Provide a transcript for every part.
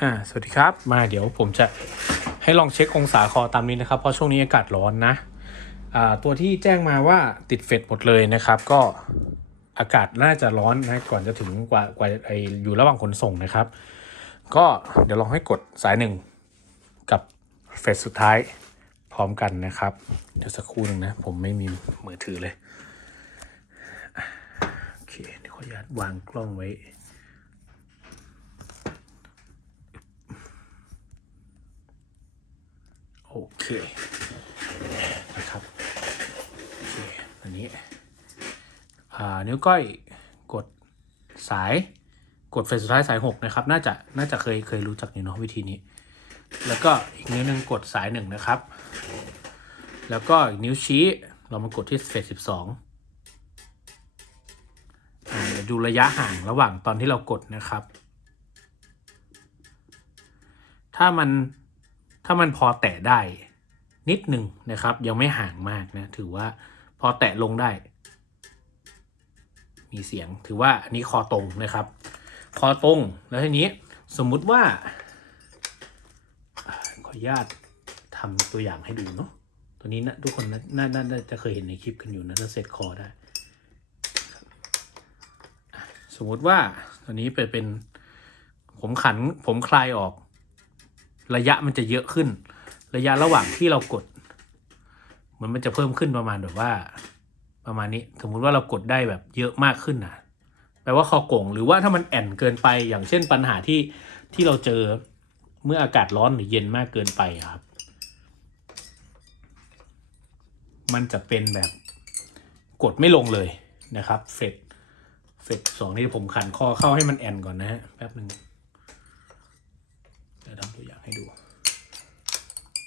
อ่าสวัสดีครับมาเดี๋ยวผมจะให้ลองเช็คองศาคอตามนี้นะครับ เพราะช่วงนี้อากาศร้อนนะอ่าตัวที่แจ้งมาว่าติดเฟดหมดเลยนะครับ ก็อากาศน่าจะร้อนนะก่อนจะถึงกว่ากว่าไออยู่ระหว่างขนส่งนะครับ ก็เดี๋ยวลองให้กดสายหนึ่งกับเฟสสุดท้ายพร้อมกันนะครับ เดี๋ยวสักครู่หนึ่งนะ ผมไม่มีมือถือเลยโอเคเดี๋ยวขออนุญาตวางกล้องไว้ โอเคนะครับโอเคอันนี้นิ้วก้อยกดสายกดเฟสสุดท้ายสายหกนะครับ น่าจะน่าจะเคยเคยรู้จักอยู่เนาะวิธีนี้ แล้วก็อีกนิ้วหนึ่งกดสายหนึ่งนะครับ แล้วก็อีกนิ้วชี้เรามากดที่เฟสสิบสองดูระยะห่างระหว่างตอนที่เรากดนะครับ ถ้ามัน ถ้ามันพอแตะได้นิดหนึ่งนะครับ ยังไม่ห่างมากนะ ถือว่าพอแตะลงได้ มีเสียงถือว่าอันนี้คอตรงนะครับ คอตรงแล้วทีนี้สมมุติว่า ขออนุญาตทำตัวอย่างให้ดูเนาะตัวนี้นะทุกคนนะน่าน่าจะเคยเห็นในคลิปกันอยู่นะถ้าเซตคอได้ สมมุติว่าตัวนี้เป็นผมขันผมคลายออก ระยะมันจะเยอะขึ้น ระยะระหว่างที่เรากด เหมือนมันจะเพิ่มขึ้นประมาณแบบว่า ประมาณนี้ สมมุติว่าเรากดได้แบบเยอะมากขึ้นนะแปลว่าคอโก่งหรือว่าถ้ามันแอนเกินไปอย่างเช่นปัญหาที่ที่เราเจอเมื่ออากาศร้อนหรือเย็นมากเกินไปครับ มันจะเป็นแบบกดไม่ลงเลยนะครับ เฟดเฟดสองนี่ผมขันข้อเข้าให้มันแอนก่อนนะฮะแป๊บหนึ่ง ตัวอย่างให้ดู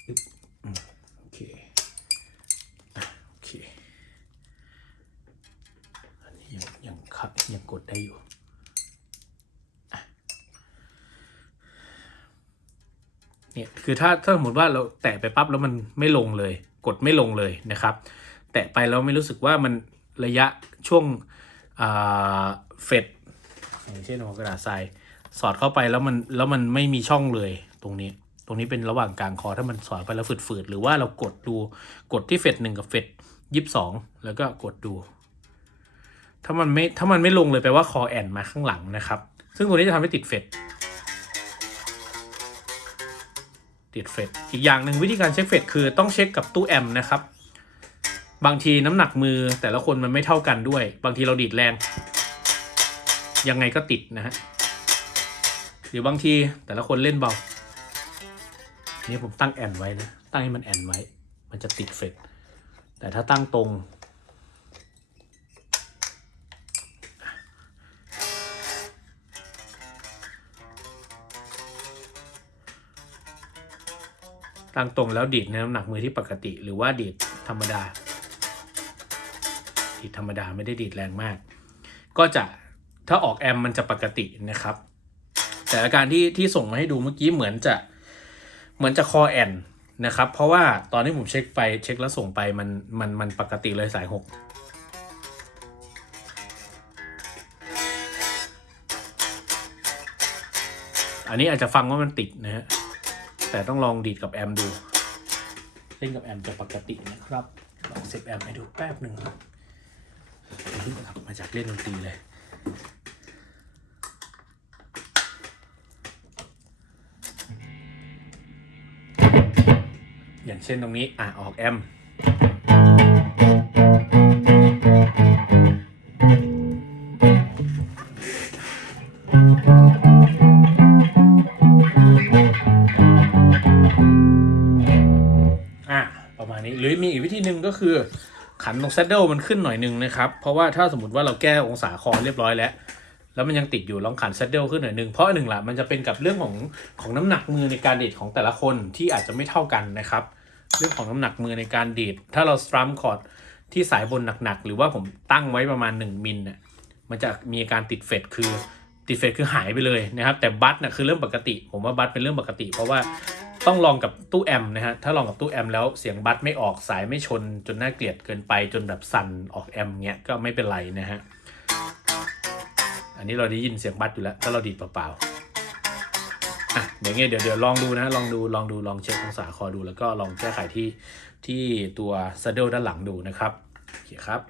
อึ๊บอืมโอเคโอเค อันนี้ยังยังขับยังกดได้อยู่เนี่ยคือถ้าถ้าสมมติว่าเราแตะไปปั๊บแล้วมันไม่ลงเลย กดไม่ลงเลยนะครับ แตะไปแล้วไม่รู้สึกว่ามันระยะช่วงเฟดอย่างเช่นหัวกระดาษทรายสอดเข้าไปแล้วมันแล้วมันไม่มีช่องเลย ตรงนี้ ตรงนี้เป็นระหว่างกลางคอถ้ามันสอดไปแล้วฝืดๆ หรือว่าเรากดดูกดที่เฟดหนึ่งกับเฟดยี่สิบสองแล้วก็กดดู ถ้ามันไม่ถ้ามันไม่ลงเลยแปลว่าคอแอนมาข้างหลังนะครับ ซึ่งตัวนี้จะทำให้ติดเฟดติดเฟดอีกอย่างหนึ่งวิธีการเช็คเฟดคือต้องเช็คกับตู้แอมป์นะครับ บางทีน้ำหนักมือแต่ละคนมันไม่เท่ากันด้วย บางทีเราดีดแรง ยังไงก็ติดนะฮะหรือบางทีแต่ละคนเล่นเบา นี่ผมตั้งแอนไว้นะ ตั้งให้มันแอนไว้ มันจะติดเฟดแต่ถ้าตั้งตรง ตั้งตรงแล้วดีดในน้ำหนักมือที่ปกติหรือว่าดีดธรรมดา ดีดธรรมดาไม่ได้ดีดแรงมาก ก็จะถ้าออกแอมมันจะปกตินะครับ แต่อาการที่ที่ส่งมาให้ดูเมื่อกี้เหมือนจะ เหมือนจะคอแอนนะครับ เพราะว่าตอนที่ผมเช็คไปเช็คแล้วส่งไปมันมันมันปกติเลยสายหกอันนี้อาจจะฟังว่ามันติดนะฮะ แต่ต้องลองดีดกับแอมดู เล่นกับแอมจะปกตินะครับ ลองเซฟแอมให้ดูแป๊บหนึ่งนะครับมาจากเล่นดนตรีเลย อย่างเช่นตรงนี้อะออกแอมอะประมาณนี้หรือมีอีกวิธีหนึ่งก็คือขันตรง s ซ d เดิลมันขึ้นหน่อยหนึงนะครับ เพราะว่าถ้าสมมติว่าเราแก้องศาคอเรียบร้อยแล้ว แล้วมันยังติดอยู่ลองขัน s ซ d เดิลขึ้นหน่อยหนึงเพราะหนึ่งละมันจะเป็นกับเรื่องของของน้ำหนักมือในการเดีดของแต่ละคนที่อาจจะไม่เท่ากันนะครับ เรื่องของน้ำหนักมือในการดีด ถ้าเราสตรัมคอร์ดที่สายบนหนักๆ หรือว่าผมตั้งไว้ประมาณ 1มิลเนี่ยมันจะมีการติดเฟดคือติดเฟดคือหายไปเลยนะครับ แต่บัตน่ะคือเรื่องปกติ ผมว่าบัตเป็นเรื่องปกติ เพราะว่าต้องลองกับตู้แอมนะฮะถ้าลองกับตู้แอมแล้วเสียงบัตไม่ออกสายไม่ชน จนน่าเกลียดเกินไปจนแบบสั่นออกแอมเงี้ยก็ไม่เป็นไรนะฮะอันนี้เราได้ยินเสียงบัตอยู่แล้วถ้าเราดีดเปล่าๆ อะเดี๋ยวไงเดี๋ยวเดี๋ยวลองดูนะลองดูลองดูลองเช็คองศาคอดูแล้วก็ลองแก้ไขที่ที่ตัวซัดเดิลด้านหลังดูนะครับโอเคครับ